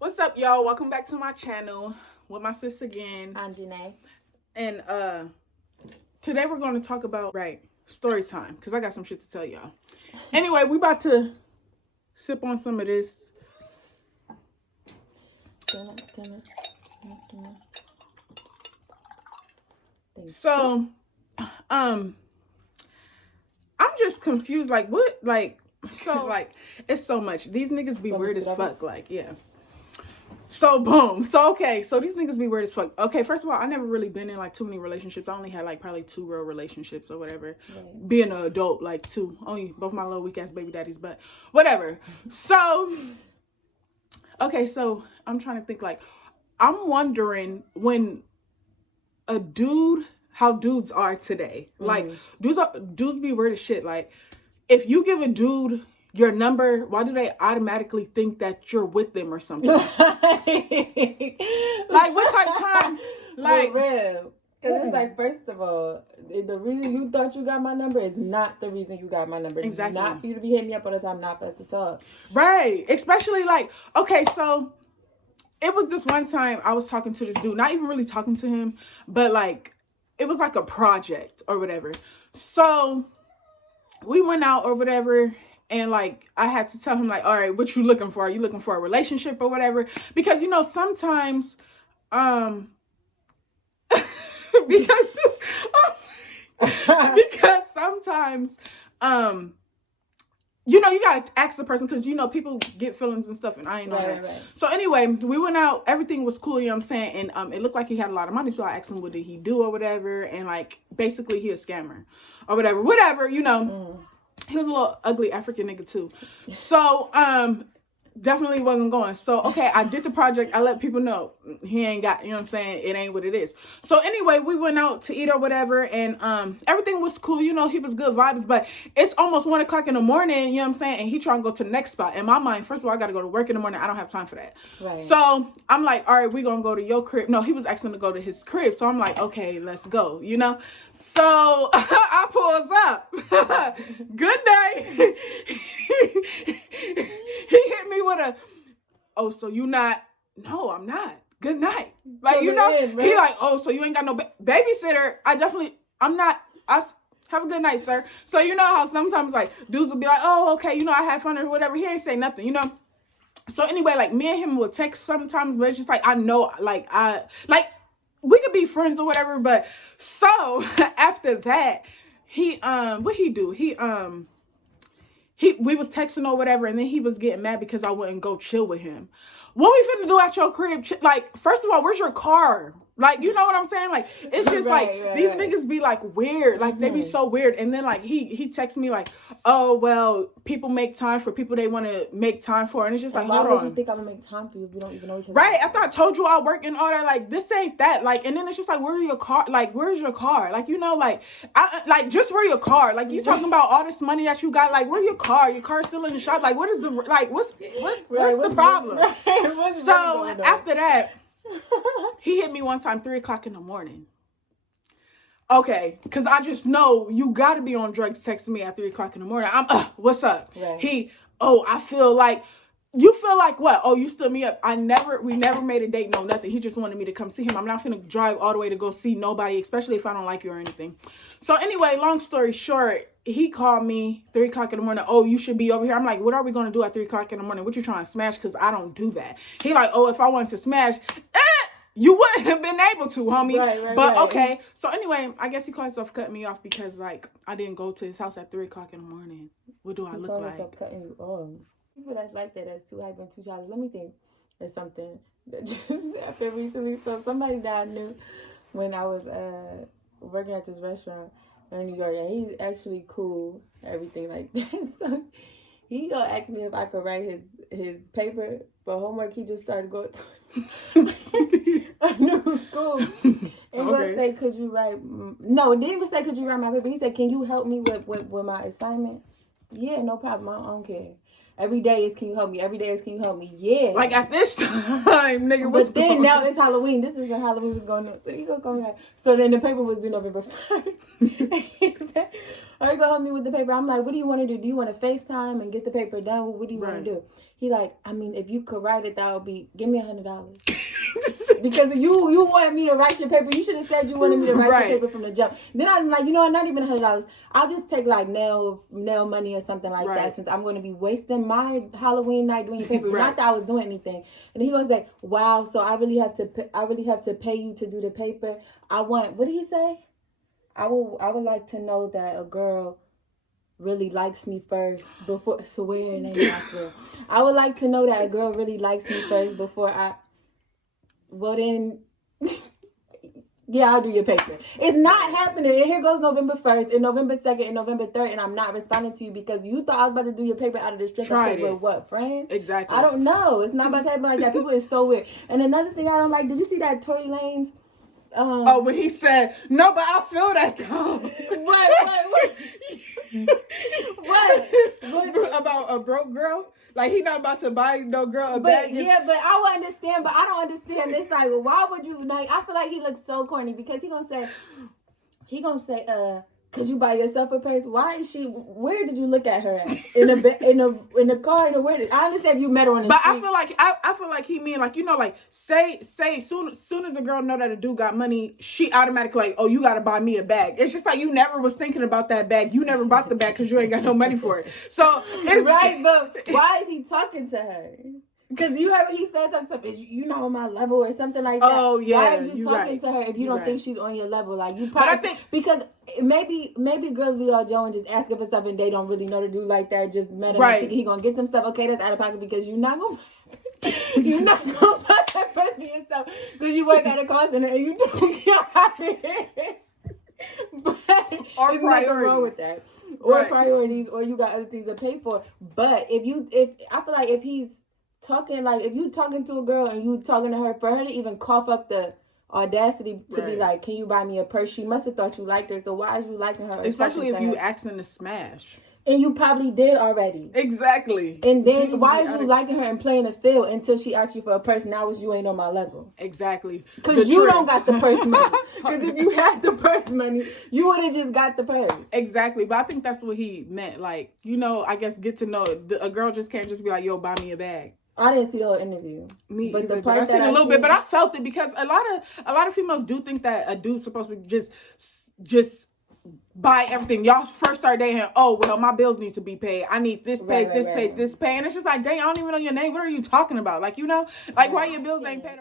What's up, y'all? Welcome back to my channel with my sis again. I'm Janae. And today we're going to talk about story time because I got some shit to tell y'all. Anyway, we about to sip on some of this. So, I'm just confused. Like, what? So, it's so much. These niggas be weird as fuck. So boom. So okay. So these niggas be weird as fuck. Okay, first of all, I never really been in too many relationships. I only had probably 2 real relationships or whatever. Right. Being an adult, 2. Only both my little weak ass baby daddies, but whatever. So okay, so I'm trying to think I'm wondering when a dude, how dudes are today. Dudes be weird as shit. If you give a dude your number, why do they automatically think that you're with them or something? What type of time? For real. Because it's first of all, the reason you thought you got my number is not the reason you got my number. Exactly. Not for you to be hitting me up all the time, not for us to talk. Right. Especially okay, so it was this one time I was talking to this dude, not even really talking to him, but it was a project or whatever. So we went out or whatever. And I had to tell him all right, what you looking for? Are you looking for a relationship or whatever? Because sometimes, because sometimes, you gotta ask the person because people get feelings and stuff, and I ain't know that. Right. So anyway, we went out. Everything was cool. You know what I'm saying? And it looked like he had a lot of money, so I asked him what did he do or whatever, and basically he a scammer or whatever. He was a little ugly African nigga too. So, definitely wasn't going. So, okay, I did the project. I let people know he ain't got, you know what I'm saying? It ain't what it is. So anyway, we went out to eat or whatever. And, everything was cool. He was good vibes, but it's almost 1 o'clock in the morning, you know what I'm saying? And he trying to go to the next spot. In my mind, first of all, I got to go to work in the morning. I don't have time for that. Right. So I'm all right, we gonna go to your crib. No, he was asking to go to his crib. So I'm okay, let's go, So I pulls up. Good day. He hit me with oh, so you not? No, I'm not. Good night. He oh, so you ain't got no babysitter. I'm not. Have a good night, sir. So how sometimes dudes will be oh, okay, I had fun or whatever. He ain't say nothing, So anyway, me and him will text sometimes, but it's just I know, we could be friends or whatever. But so after that, he what he do? We was texting or whatever, and then he was getting mad because I wouldn't go chill with him. What we finna do at your crib? First of all, where's your car? You know what I'm saying? It's just these niggas be weird. They be so weird. And then he texts me oh, well, people make time for people they want to make time for. And it's just hold on. Why would you think I'm gonna make time for you if we don't even know each other? Right. After I told you I work and all that, this ain't that. And then it's just where's your car? Where's your car? Just where your car? You talking about all this money that you got? Where your car? Your car's still in the shop. What is the, what's the problem? So after that, he hit me one time 3 o'clock in the morning. Okay, because I just know you got to be on drugs texting me at 3 o'clock in the morning. I'm what's up? Right. I feel you feel what? Oh, you stood me up. We never made a date, no nothing. He just wanted me to come see him. I'm not finna drive all the way to go see nobody, especially if I don't like you or anything. So anyway, long story short, he called me 3 o'clock in the morning. Oh, you should be over here. I'm what are we going to do at 3 o'clock in the morning? What you trying to smash? Because I don't do that. He oh, if I wanted to smash, you wouldn't have been able to, homie. Right. Okay. So anyway, I guess he called himself cutting me off because I didn't go to his house at 3 o'clock in the morning. What do I look like? Cutting you off. People that's like that's too hype and too childish. Let me think. There's something that just happened recently. So somebody that I knew when I was working at this restaurant in New York, and he's actually cool, everything like that. So he gonna ask me if I could write his paper for homework. He just started going to a new school. And gonna say, could you write? No, didn't even say, could you write my paper? He said, can you help me with my assignment? Yeah, no problem. I don't care. Every day is, can you help me? Every day is, can you help me? Yeah. At this time, nigga, what's going on? But then now it's Halloween. This is when Halloween was going on. So he gonna call me So then the paper was due November 1st. He said, Are you gonna help me with the paper? I'm like, what do you want to do? Do you want to FaceTime and get the paper done? What do you want to do? He like, I mean, if you could write it, that would be, give me $100. Because you wanted me to write your paper. You should have said you wanted me to write your paper from the jump. Then I'm like, you know what? Not even $100. I'll just take like nail money or something like that, since I'm going to be wasting my Halloween night doing your paper. Not that I was doing anything. And he was like, wow. So I really have to pay you to do the paper. What did he say? I would like to know that a girl really likes me first before swearing and swear. I would like to know that a girl really likes me first before I. Well then, yeah, I'll do your paper. It's not happening. And here goes November 1st and November 2nd and November 3rd, and I'm not responding to you because you thought I was about to do your paper out of the stress of with what, friends? Exactly. I don't know. It's not about to happen like that. People is so weird. And another thing I don't like, did you see that Tory Lanez? When he said, no, but I feel that though. What? About a broke girl? Like, he not about to buy no girl a bag. Yeah, but I would understand, but I don't understand this. Like, why would you, like, I feel like he looks so corny because he gonna say, could you buy yourself a purse? Why is she? Where did you look at her at? In a car? I understand if you met her on the street. I feel like he mean like, you know, like say soon as a girl know that a dude got money, she automatically like, oh, you gotta buy me a bag. It's just like you never was thinking about that bag. You never bought the bag because you ain't got no money for it. So it's right, but why is he talking to her? Because you heard he said something, you know, on my level or something like that. Oh yeah. Why is you talking to her if you don't think she's on your level? Like you probably. But I think because maybe girls be all Joe and just asking for stuff and they don't really know to do like that. Just met him and think he gonna get them stuff. Okay, that's out of pocket because you're not gonna buy that person yourself because you work at a call center and you don't get But or there's nothing wrong with that. Or priorities, or you got other things to pay for. But if I feel like if he's talking, like if you talking to a girl and you talking to her, for her to even cough up the audacity to be like, can you buy me a purse? She must have thought you liked her. So why is you liking her? Especially if you asking to smash. And you probably did already. Exactly. And then why is you liking her and playing the field until she asked you for a purse? Now you ain't on my level. Exactly. Because you don't got the purse money. Because if you had the purse money, you would have just got the purse. Exactly. But I think that's what he meant. Like, you know, I guess get to know. A girl just can't just be like, yo, buy me a bag. I didn't see the whole interview. Me but either, I seen a little bit, but I felt it because a lot of females do think that a dude's supposed to just buy everything. Y'all first start dating, oh well, my bills need to be paid. I need this paid, this paid, this paid. And it's just like, dang, I don't even know your name. What are you talking about? Like, you know, like why your bills ain't paid?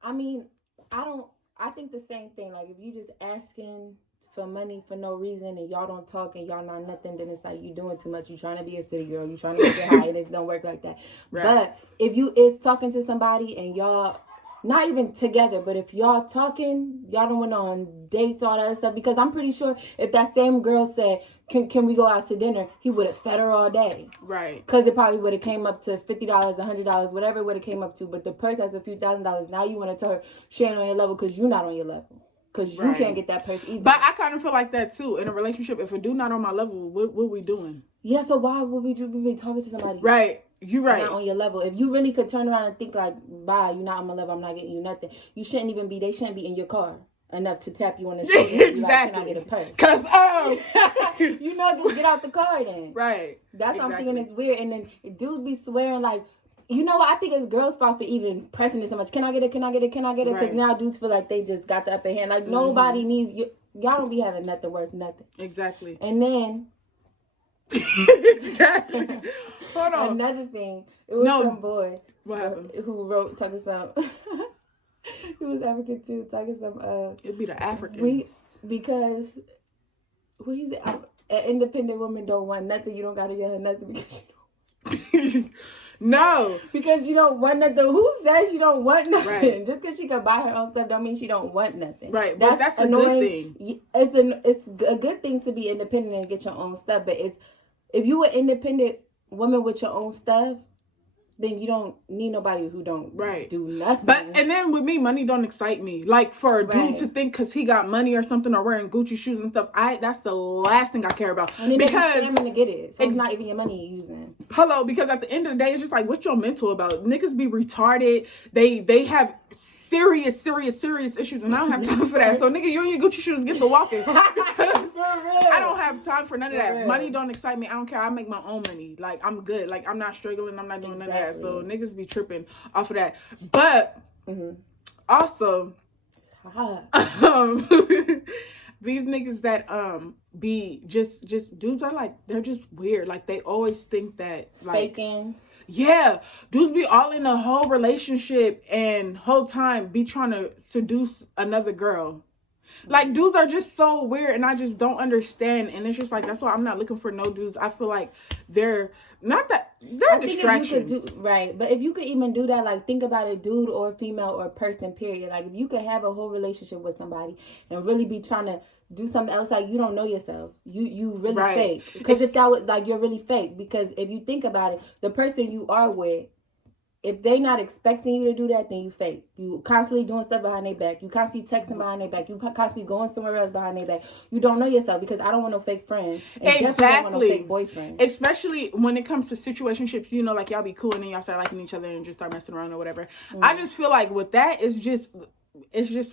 I mean, I think the same thing. Like if you just asking for money for no reason and y'all don't talk and y'all not nothing, then it's like you doing too much. You trying to be a city girl. You trying to get high and it don't work like that. Right. But if you is talking to somebody and y'all not even together, but if y'all talking, y'all don't went on dates, all that other stuff, because I'm pretty sure if that same girl said, can we go out to dinner, he would have fed her all day. Right. Because it probably would have came up to $50, $100, whatever it would have came up to. But the purse has a few $1,000s. Now you want to tell her she ain't on your level because you're not on your level. Because you can't get that purse either. But I kind of feel like that too. In a relationship, if a dude not on my level, what we doing? Yeah, so why would we be talking to somebody? Right. You're right. Not on your level. If you really could turn around and think like, bye, you're not on my level, I'm not getting you nothing. They shouldn't be in your car enough to tap you on the shoulder. Exactly. Like, can I get a purse? Because, you know, just get out the car then. Right. That's what I'm thinking is weird. And then dudes be swearing like, you know what? I think it's girls' fault for even pressing it so much. Can I get it? Can I get it? Can I get it? Because now dudes feel like they just got the upper hand. Like nobody needs you. Y'all don't be having nothing worth nothing. Exactly. And then. Exactly. Hold on. Another thing. It was some boy. What happened? Who wrote talking some. He was African too. Talking some. It'd be the Africans. Because. What he said? An independent woman don't want nothing. You don't gotta get her nothing because you don't. No, because you don't want nothing. Who says you don't want nothing? Right. Just because she can buy her own stuff don't mean she don't want nothing. Right, but that's annoying. A good thing. It's a good thing to be independent and get your own stuff. But if you an independent woman with your own stuff, then you don't need nobody who don't Right. do nothing. But and then with me, money don't excite me. Like for a dude Right. to think because he got money or something or wearing Gucci shoes and stuff, that's the last thing I care about. And then Because they're scamming to get it, so it's not even your money you're using. hello, because at the end of the day, it's just like, what's your mental about? Niggas be retarded. They have serious issues, and I don't have time for that. So nigga, you and your Gucci shoes get to walking. Because I don't have time for none of that. Money don't excite me. I don't care. I make my own money. Like I'm good. Like I'm not struggling. I'm not doing none of that. So niggas be tripping off of that. But also, these niggas that be just dudes are like, they're just weird. Like they always think that like Faking. yeah, dudes be all in a whole relationship and whole time be trying to seduce another girl. Like dudes are just so weird, and I just don't understand. And it's just like, that's why I'm not looking for no dudes. I feel like they're not that they're distractions. Right, but if you could even do that, like think about a dude or female or person, period. Like if you could have a whole relationship with somebody and really be trying to do something else, like you don't know yourself. You really fake. Because if that was like, you're really fake. Because if you think about it, the person you are with, if they not expecting you to do that, then you fake. You constantly doing stuff behind their back. You constantly texting behind their back. You constantly going somewhere else behind their back. You don't know yourself, because I don't want no fake friend. And definitely don't want no fake boyfriend. Especially when it comes to situationships, you know, like y'all be cool and then y'all start liking each other and just start messing around or whatever. I just feel like with that, it's just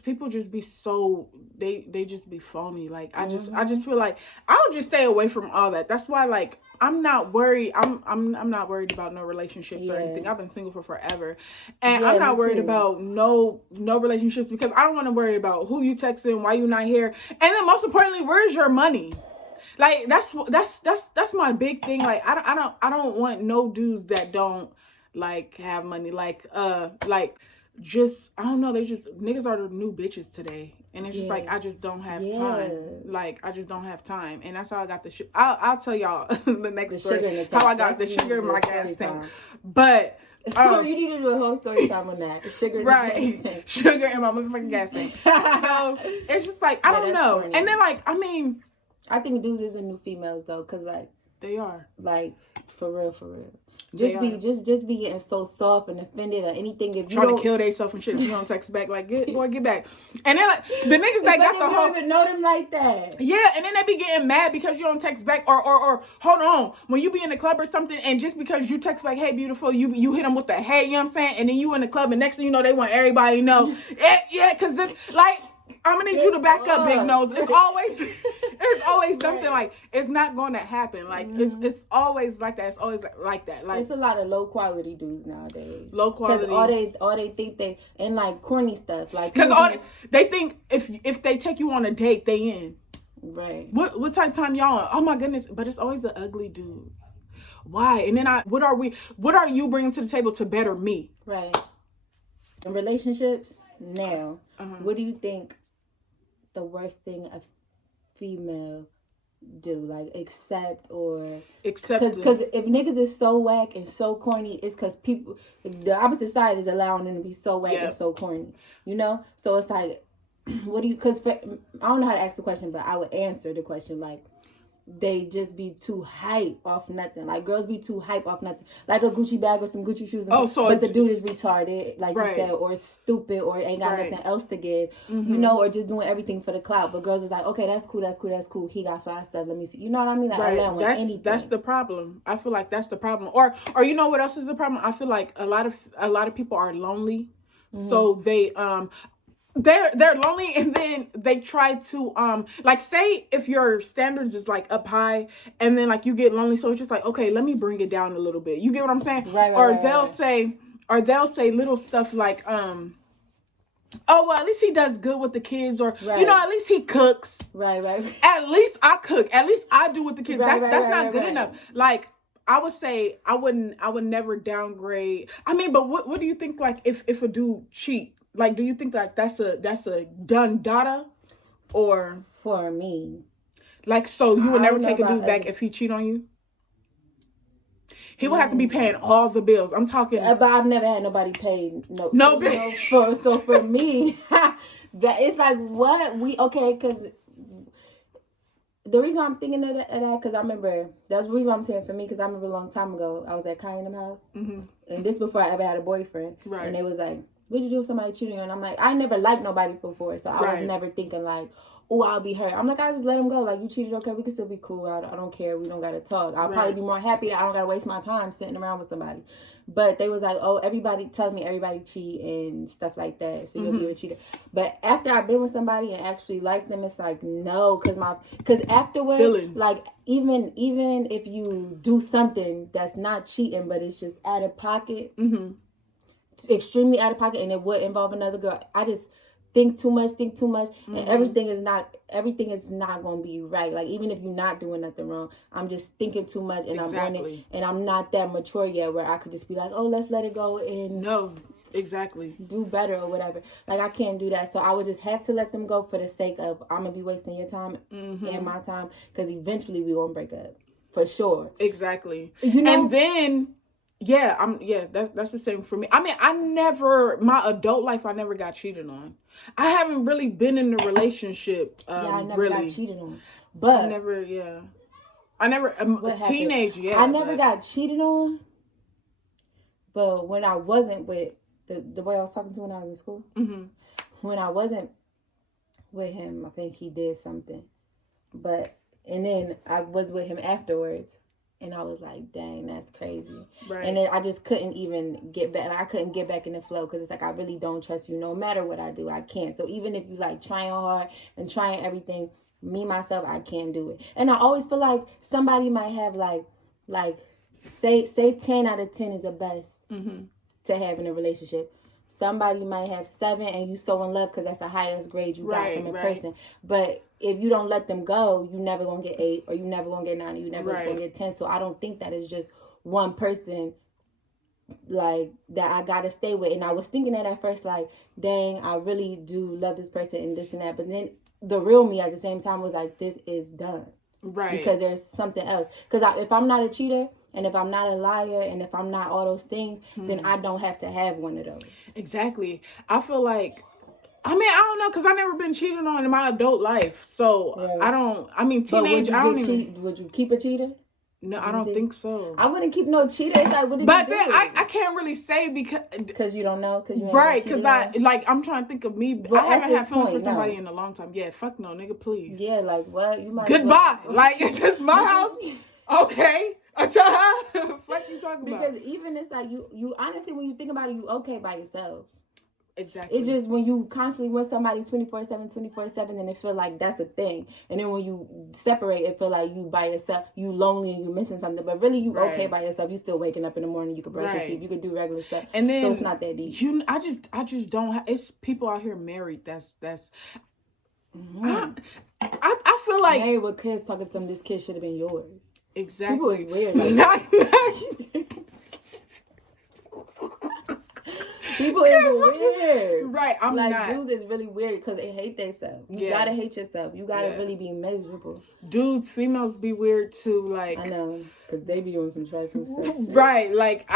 people just be so they just be phony. Like I just feel like I'll just stay away from all that. That's why like I'm not worried. I'm not worried about no relationships or anything. I've been single for forever, and I'm not worried about no relationships, because I don't want to worry about who you texting, why you not here, and then most importantly, where's your money? Like that's my big thing. Like I don't want no dudes that don't like have money. Like just I don't know. They just niggas are the new bitches today. And it's just like, I just don't have time. Like, I just don't have time. And that's how I got the shit. I'll tell y'all the next story. How I got the sugar in my gas tank. But you need to do a whole story time on that. The sugar in the gas tank. Sugar in my motherfucking gas tank. So it's just like, I don't know. Funny. And then like, I mean, I think dudes is the new females though, because like they are. Like for real. Just be getting so soft and offended or anything. If you trying to kill themselves and shit, if you don't text back, like get back. And then like, the niggas that got the whole, don't even know them like that. Yeah, and then they be getting mad because you don't text back, or hold on, when you be in the club or something, and just because you text back, hey beautiful, you hit them with the hey, you know what I'm saying, and then you in the club, and next thing you know, they want everybody to know, because it's like, I'm gonna need you to back up, big nose. It's always something like, it's not going to happen. Like it's always like that. It's always like that. Like it's a lot of low quality dudes nowadays. Low quality. Because all they think they and like corny stuff. Like because they think if they take you on a date, they in. Right. What type of time y'all on? Oh my goodness! But it's always the ugly dudes. Why? And then what are you bringing to the table to better me? Right. In relationships now, what do you think the worst thing a female do, like accept because if niggas is so whack and so corny, it's because people, the opposite side is allowing them to be so whack and so corny, you know. So it's like, what do you, because I don't know how to ask the question, but I would answer the question like, they just be too hype off nothing. Like girls be too hype off nothing. Like a Gucci bag or some Gucci shoes. But the dude is retarded, like you said, or stupid, or ain't got nothing else to give. You know, or just doing everything for the clout. But girls is like, okay, that's cool. He got fly stuff. Let me see. You know what I mean? Like that's the problem. I feel like that's the problem. Or you know what else is the problem? I feel like a lot of people are lonely, so they they're lonely, and then they try to like, say if your standards is like up high, and then like you get lonely, so it's just like, okay, let me bring it down a little bit. You get what I'm saying? They'll say little stuff like oh well, at least he does good with the kids, or you know, at least he cooks. Right. At least I cook. At least I do with the kids. That's not good enough. Like I would say I would never downgrade. I mean, but what do you think, like if a dude cheat? Like, do you think like that's a done data, or for me? Like, so you would never take a dude back if he cheat on you? He would have to be paying all the bills. I'm talking. But I've never had nobody pay no bill. So for me, that it's like what we because the reason I'm thinking of that, because I remember, that's the reason why I'm saying for me, because I remember a long time ago, I was at Kai in them house, and this before I ever had a boyfriend, and they was like, what'd you do if somebody cheated on you? And I'm like, I never liked nobody before, so I was never thinking like, oh, I'll be hurt. I'm like, I just let him go. Like, you cheated, okay, we can still be cool. I don't care. We don't got to talk. I'll probably be more happy that I don't got to waste my time sitting around with somebody. But they was like, oh, everybody telling me everybody cheat and stuff like that, so you'll be a cheater. But after I've been with somebody and actually liked them, it's like, no, because afterwards, feelings. Like, even if you do something that's not cheating, but it's just out of pocket, extremely out of pocket, and it would involve another girl, I just think too much, and everything is not gonna be right. Like, even if you're not doing nothing wrong, I'm just thinking too much, and I'm not that mature yet where I could just be like, oh, let's let it go and do better or whatever. Like, I can't do that, so I would just have to let them go for the sake of I'm gonna be wasting your time and my time, because eventually we gonna break up for sure. Exactly. You know, and then. That's the same for me. I mean, my adult life, I never got cheated on. I haven't really been in a relationship. I never got cheated on. But I never, teenage, I never got cheated on. But when I wasn't with the boy I was talking to when I was in school, when I wasn't with him, I think he did something. And then I was with him afterwards. And I was like, dang, that's crazy. Right. And then I just couldn't even get back. I couldn't get back in the flow because it's like, I really don't trust you. No matter what I do, I can't. So even if you like trying hard and trying everything, me, myself, I can't do it. And I always feel like somebody might have like say 10 out of 10 is the best to have in a relationship. Somebody might have 7 and you so in love because that's the highest grade you got from a person. But if you don't let them go, you never gonna get 8, or you never gonna get 9, or you never gonna get 10. So I don't think that is just one person like that I gotta stay with. And I was thinking that at first, like, dang, I really do love this person and this and that. But then the real me at the same time was like, this is done. Right. Because there's something else. Because if I'm not a cheater, and if I'm not a liar, and if I'm not all those things, then I don't have to have one of those. Exactly. I feel like, I mean, I don't know, because I've never been cheated on in my adult life. So, teenage, would you keep a cheater? No, I don't think so. I wouldn't keep no cheater. Like, what but then I can't really say because you don't know, because you right, because I'm trying to think of me. But I haven't had feelings for somebody in a long time. Yeah, fuck no, nigga, please. Yeah, like what? You might goodbye. Like, it's just my house. Okay. What you talking about? Because even it's like you honestly, when you think about it, you okay by yourself. Exactly. It's just when you constantly with somebody 24/7, then it feel like that's a thing. And then when you separate, it feel like you by yourself, you lonely and you missing something. But really, you okay by yourself. You still waking up in the morning. You can brush your teeth. You can do regular stuff. And then so it's not that deep. I just don't. It's people out here married. That's. I feel like married with kids talking to them. This kid should have been yours. Exactly. People is weird. Like people is weird. Right, I'm like, not. Dudes is really weird because they hate themselves. You gotta hate yourself. You gotta really be miserable. Dudes, females be weird too. Like, I know, because they be doing some trifling stuff. Right, like,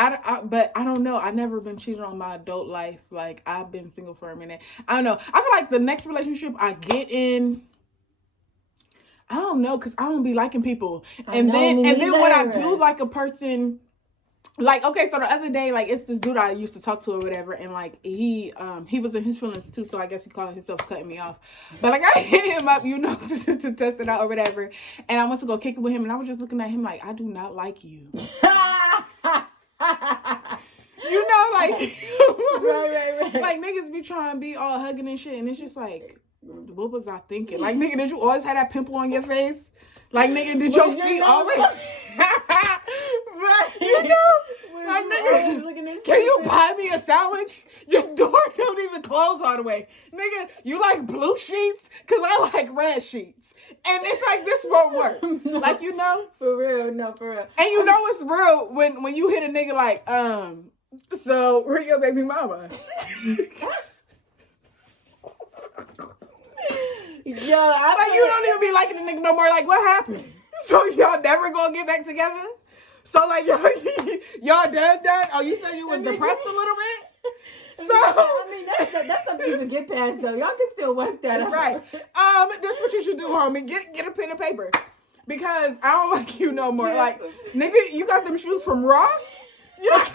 but I don't know. I've never been cheated on my adult life. Like, I've been single for a minute. I don't know. I feel like the next relationship I get in, I don't know, because I don't be liking people. And then when I do like a person, like, okay, so the other day, like, it's this dude I used to talk to or whatever, and like he was in his feelings too, so I guess he called himself cutting me off. But like, I hit him up, to test it out or whatever, and I went to go kick it with him, and I was just looking at him like, I do not like you. Like, right. Like, niggas be trying to be all hugging and shit, and it's just like, what was I thinking? Like, nigga, did you always have that pimple on your face? Like, nigga, did your feet always? Right. Like, nigga, can you buy me a sandwich? Your door don't even close all the way. Nigga, you like blue sheets? Because I like red sheets. And it's like, this won't work. No, like, For real, no, for real. And it's real when you hit a nigga like, so, where your baby mama? Yo, you don't even be liking the nigga no more. Like, what happened? So y'all never gonna get back together? So like y'all done? Oh, you said you was depressed a little bit? I mean, that's something you can get past though. Y'all can still work that out. Right. This what you should do, homie. Get a pen and paper. Because I don't like you no more. Like, nigga, you got them shoes from Ross? Yeah.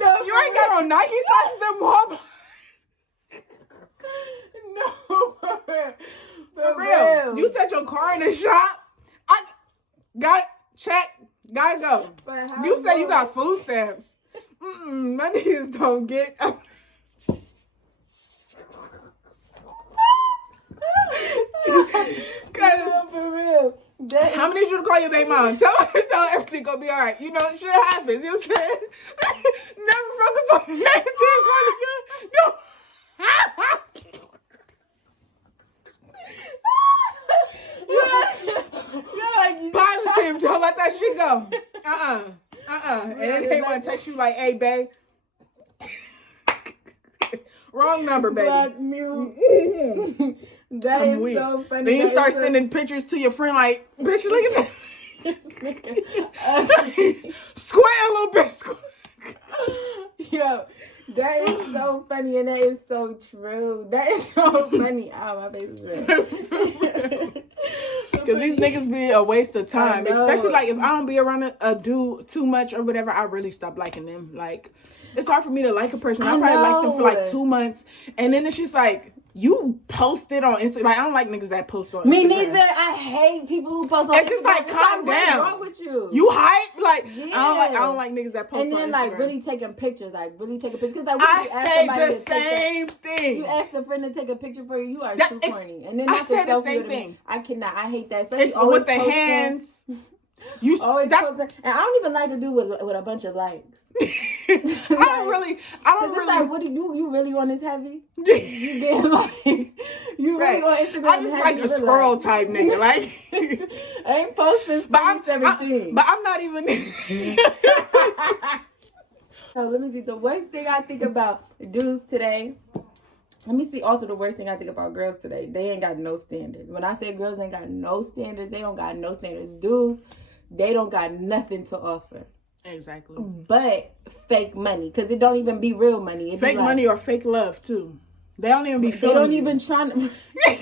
No, You ain't got on Nike socks them Walmart. No, For real. You set your car in the shop. I got check. Gotta go. You say you got food stamps. My niggas don't get. Cause for real. How many did you to call your baby mom? Tell her everything gonna be alright. You know, shit happens. You know what I'm saying? Never focus on the negative, my nigga. No. You're like positive. Don't let that shit go. And then they want to text you like, "Hey, babe." Wrong number, baby. Black mute. That is weak. so funny. Then you start sending pictures to your friend like, "Bitch, look at that." Square a little bit. Square. Yo, that is so funny and that is so true. That is so funny. Oh, my face is red. Because these niggas be a waste of time. Especially like if I don't be around a dude too much or whatever, I really stop liking them. Like, it's hard for me to like a person. I probably like them for like 2 months. And then it's just like, you posted on Instagram. Like, I don't like niggas that post on Instagram. Me neither. I hate people who post on Instagram. It's just like, calm down. What's wrong with you? You hype? Like, yeah. I don't like niggas that post on Instagram. And then like really taking pictures. Like really taking pictures. Cause, like, I say the same thing. You ask a friend to take a picture for you. You are too corny. And then I say the same thing. I cannot. I hate that. Especially it's with the hands. You always post that. And I don't even like to do with a bunch of likes. I don't really. Like, what do you really want this heavy? You get likes. You really on Instagram? I just like a squirrel type nigga. Like, I ain't posted since 2017. But I'm not even. So let me see. The worst thing I think about dudes today. Let me see. Also, the worst thing I think about girls today. They ain't got no standards. When I say girls ain't got no standards, they don't got no standards. Dudes, they don't got nothing to offer. Exactly. But fake money, because it don't even be real money. It fake money or fake love too. They don't even be feeling you. They don't even trying to. They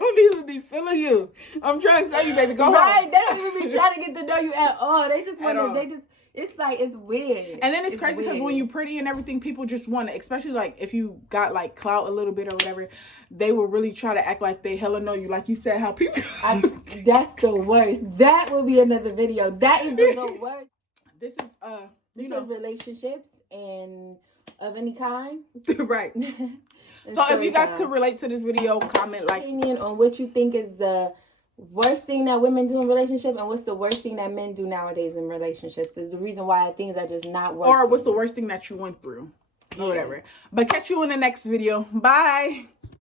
don't even be feeling you. I'm trying to tell you, baby, go right. home. They don't even be trying to get to know you at all. They just want to. They just. It's like it's weird. And then it's crazy because when you're pretty and everything, people just want to, especially like if you got like clout a little bit or whatever, they will really try to act like they hella know you. Like you said, how people. That's the worst. That will be another video. That is the worst. This is this is relationships and of any kind. Right. So if you guys could relate to this video, comment, like, opinion on what you think is the worst thing that women do in relationship and what's the worst thing that men do nowadays in relationships is the reason why things are just not working. Or what's the worst thing that you went through or whatever. But catch you in the next video. Bye.